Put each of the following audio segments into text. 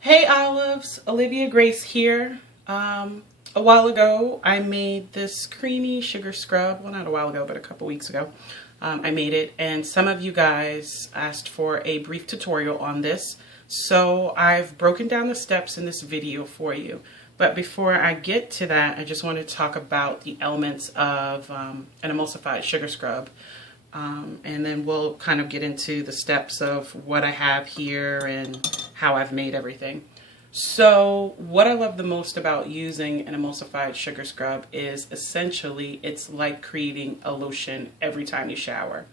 Hey Olives, Olivia Grace here. A while ago I made this creamy sugar scrub. Well, not a while ago, but a couple weeks ago. I made it, and some of you guys asked for a brief tutorial on this. So I've broken down the steps in this video for you. But before I get to that, I just want to talk about the elements of an emulsified sugar scrub. And then we'll kind of get into the steps of what I have here and how I've made everything. So what I love the most about using an emulsified sugar scrub is essentially it's like creating a lotion every time you shower.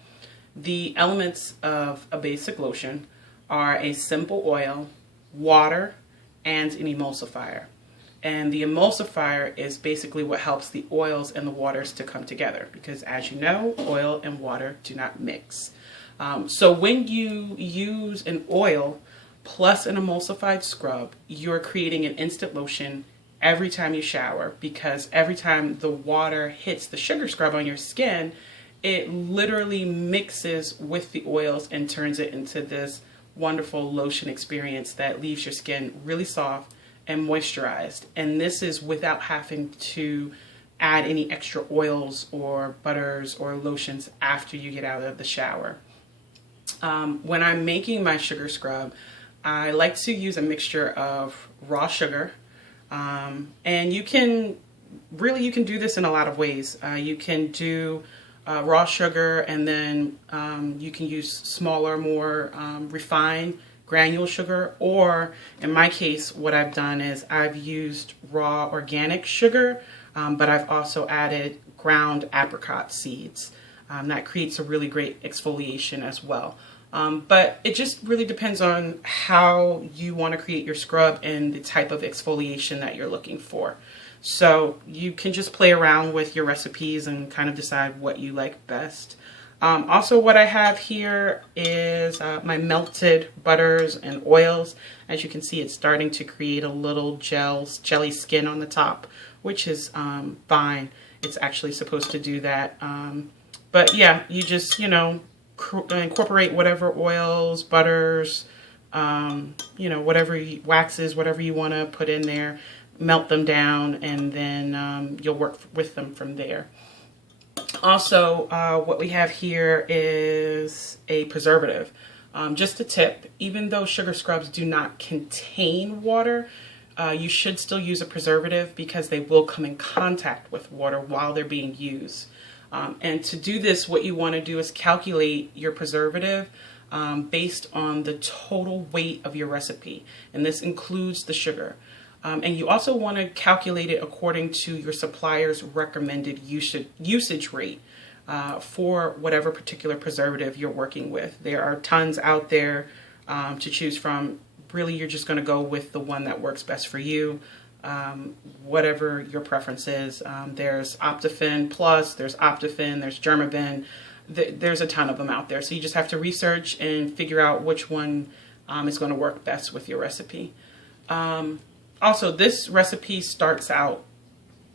The elements of a basic lotion are a simple oil, water, and an emulsifier. And the emulsifier is basically what helps the oils and the waters to come together because, as you know, oil and water do not mix. So when you use an oil plus an emulsified scrub, you're creating an instant lotion every time you shower, because every time the water hits the sugar scrub on your skin, it literally mixes with the oils and turns it into this wonderful lotion experience that leaves your skin really soft and moisturized. And this is without having to add any extra oils or butters or lotions after you get out of the shower. When I'm making my sugar scrub, I like to use a mixture of raw sugar, and you can do this in a lot of ways. You can do raw sugar, and then you can use smaller, more refined granule sugar, or in my case what I've done is I've used raw organic sugar, but I've also added ground apricot seeds. That creates a really great exfoliation as well. But it just really depends on how you want to create your scrub and the type of exfoliation that you're looking for. So you can just play around with your recipes and kind of decide what you like best. Also, what I have here is my melted butters and oils. As you can see, it's starting to create a little jelly skin on the top, which is fine. It's actually supposed to do that. But yeah, you just, incorporate whatever oils, butters, whatever waxes, whatever you want to put in there, melt them down, and then you'll work with them from there. Also, what we have here is a preservative. Just a tip, even though sugar scrubs do not contain water, you should still use a preservative because they will come in contact with water while they're being used. And to do this, what you want to do is calculate your preservative based on the total weight of your recipe. And this includes the sugar. And you also want to calculate it according to your supplier's recommended usage rate for whatever particular preservative you're working with. There are tons out there to choose from. Really, you're just going to go with the one that works best for you. Whatever your preference is. There's Optifin Plus, there's Optifin, there's Germabin. There's a ton of them out there. So you just have to research and figure out which one is going to work best with your recipe. Also, this recipe starts out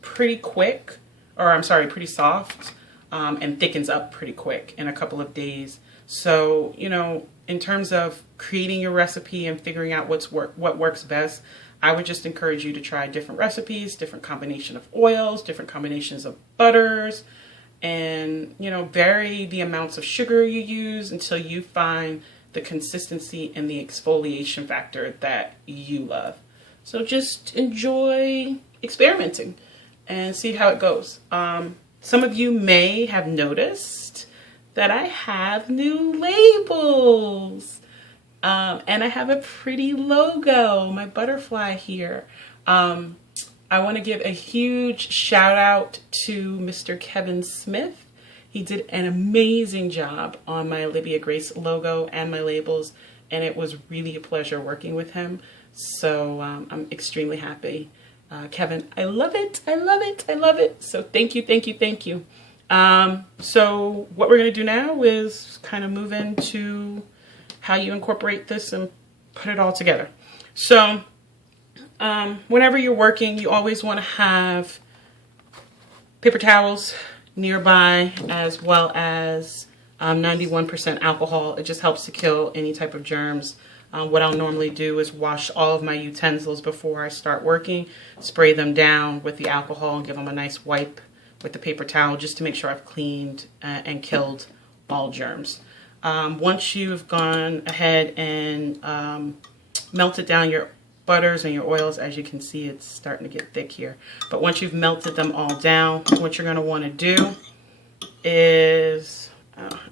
pretty quick, pretty soft, and thickens up pretty quick in a couple of days. So, in terms of creating your recipe and figuring out what works best, I would just encourage you to try different recipes, different combination of oils, different combinations of butters, and, vary the amounts of sugar you use until you find the consistency and the exfoliation factor that you love. So just enjoy experimenting and see how it goes. Some of you may have noticed that I have new labels. And I have a pretty logo, my butterfly here. I want to give a huge shout out to Mr. Kevin Smith. He did an amazing job on my Olivia Grace logo and my labels, and it was really a pleasure working with him. So I'm extremely happy. Kevin, I love it. I love it. I love it. So thank you, thank you, thank you. So what we're going to do now is kind of move into how you incorporate this and put it all together. So whenever you're working, you always want to have paper towels nearby, as well as 91% alcohol. It just helps to kill any type of germs What I'll normally do is wash all of my utensils before I start working, spray them down with the alcohol and give them a nice wipe with the paper towel just to make sure I've cleaned and killed all germs. Once you've gone ahead and melted down your butters and your oils, as you can see, it's starting to get thick here. But once you've melted them all down, what you're going to want to do is,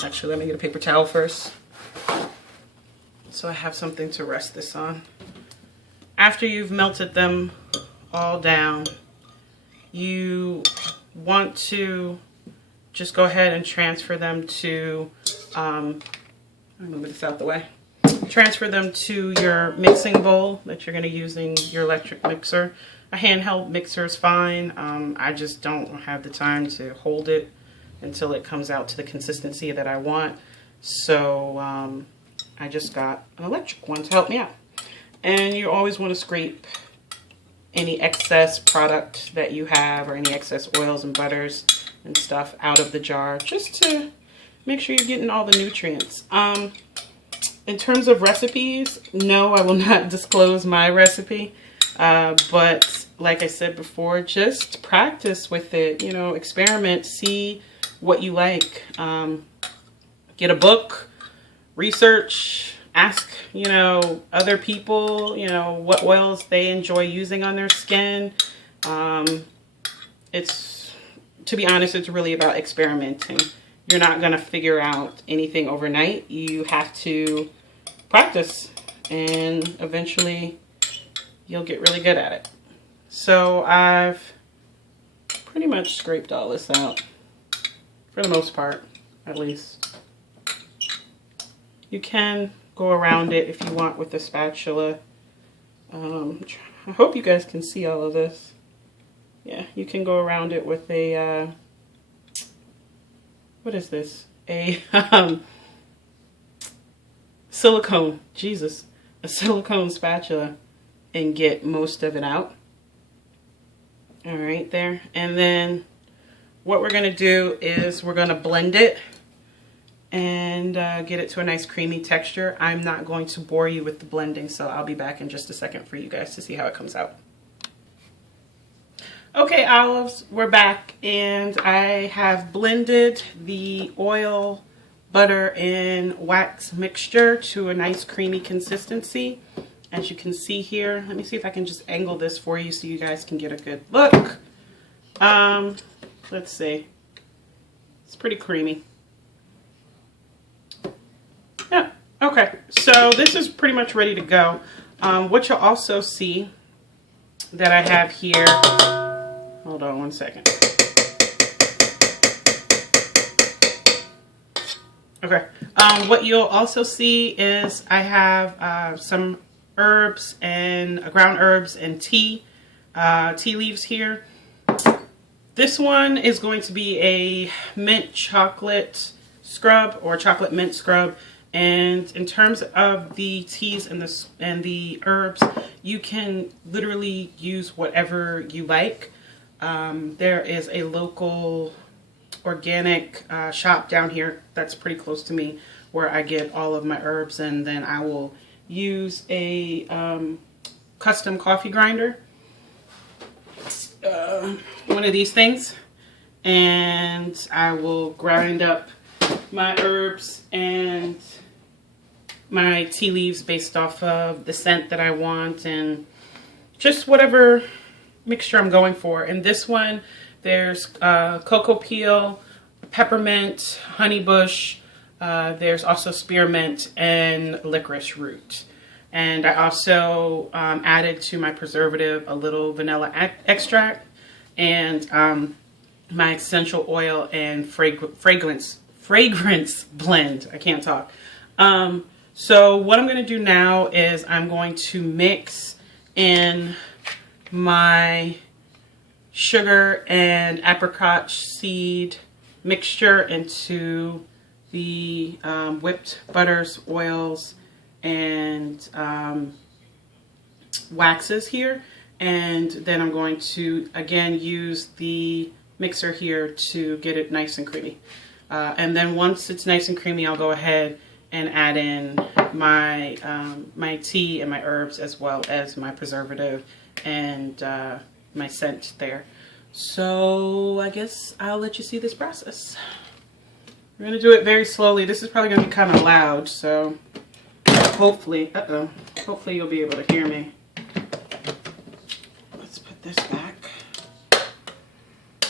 actually, let me get a paper towel first, so I have something to rest this on. After you've melted them all down, you want to just go ahead and transfer them to, let me move this out the way. Transfer them to your mixing bowl that you're going to use in your electric mixer. A handheld mixer is fine. I just don't have the time to hold it until it comes out to the consistency that I want. So I just got an electric one to help me out. And you always want to scrape any excess product that you have or any excess oils and butters and stuff out of the jar just to make sure you're getting all the nutrients. In terms of recipes, no, I will not disclose my recipe. But like I said before, just practice with it, you know, experiment, see what you like. Get a book, research, ask, you know, other people, you know, what oils they enjoy using on their skin. It's, to be honest, it's really about experimenting. You're not going to figure out anything overnight. You have to practice and eventually you'll get really good at it. So I've pretty much scraped all this out, for the most part, at least. You can go around it if you want with a spatula. I hope you guys can see all of this. Yeah, you can go around it with a, what is this? A silicone, Jesus, a silicone spatula and get most of it out. All right, there. And then what we're going to do is we're going to blend it and get it to a nice creamy texture. I'm not going to bore you with the blending, so I'll be back in just a second for you guys to see how it comes out. Okay, olives, we're back, and I have blended the oil, butter, and wax mixture to a nice creamy consistency. As you can see here, let me see if I can just angle this for you so you guys can get a good look. Let's see. It's pretty creamy. Yeah, okay, so this is pretty much ready to go. What you'll also see that I have here, hold on one second. Okay, what you'll also see is I have some herbs and ground herbs and tea leaves here. This one is going to be a mint chocolate scrub or chocolate mint scrub. And in terms of the teas and the herbs, you can literally use whatever you like. There is a local organic shop down here that's pretty close to me where I get all of my herbs, and then I will use a custom coffee grinder, one of these things, and I will grind up my herbs and my tea leaves based off of the scent that I want and just whatever mixture I'm going for. In this one, there's cocoa peel, peppermint, honeybush, there's also spearmint and licorice root. And I also added to my preservative a little vanilla extract and my essential oil and fragrance blend. I can't talk. So what I'm going to do now is I'm going to mix in my sugar and apricot seed mixture into the whipped butters, oils, and waxes here. And then I'm going to, again, use the mixer here to get it nice and creamy. And then once it's nice and creamy, I'll go ahead and add in my my tea and my herbs, as well as my preservative and my scent there. So I guess I'll let you see this process. We're gonna do it very slowly. This is probably gonna be kind of loud, so hopefully, hopefully you'll be able to hear me. Let's put this back.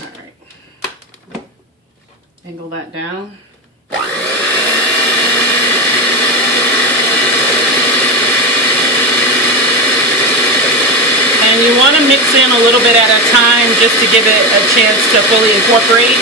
All right, angle that down. And you want to mix in a little bit at a time just to give it a chance to fully incorporate.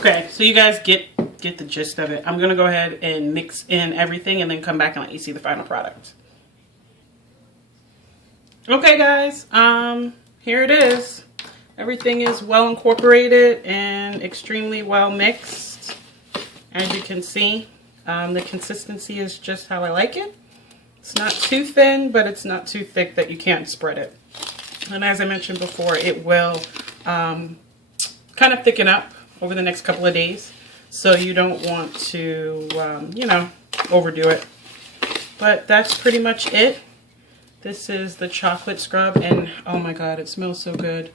Okay, so you guys get the gist of it. I'm gonna go ahead and mix in everything and then come back and let you see the final product. Okay guys, here it is. Everything is well incorporated and extremely well mixed. As you can see, the consistency is just how I like it. It's not too thin, but it's not too thick that you can't spread it. And as I mentioned before, it will kind of thicken up over the next couple of days, so you don't want to you know, overdo it. But that's pretty much it. This is the chocolate scrub, and oh my god, it smells so good.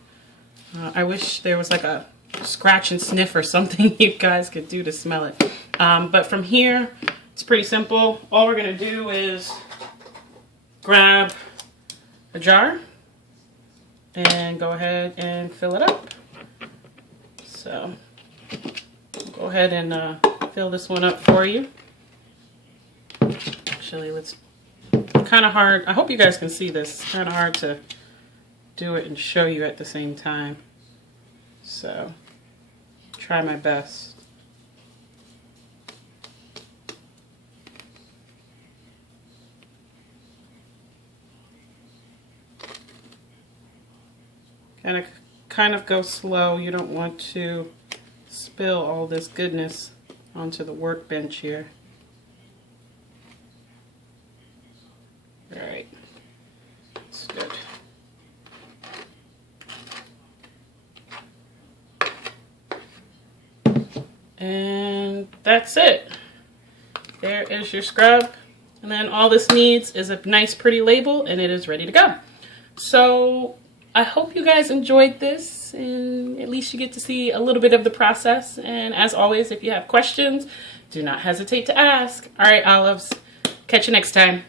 I wish there was like a scratch and sniff or something you guys could do to smell it. But from here, it's pretty simple. All we're gonna do is grab a jar and go ahead and fill it up. So I'll go ahead and fill this one up for you. Actually, let's, kind of hard. I hope you guys can see this. It's kind of hard to do it and show you at the same time. So try my best. Kind of go slow. You don't want to spill all this goodness onto the workbench here. All right, that's good. And that's it. There is your scrub. And then all this needs is a nice pretty label, and it is ready to go. So I hope you guys enjoyed this, and at least you get to see a little bit of the process. And as always, if you have questions, do not hesitate to ask. All right, olives, catch you next time.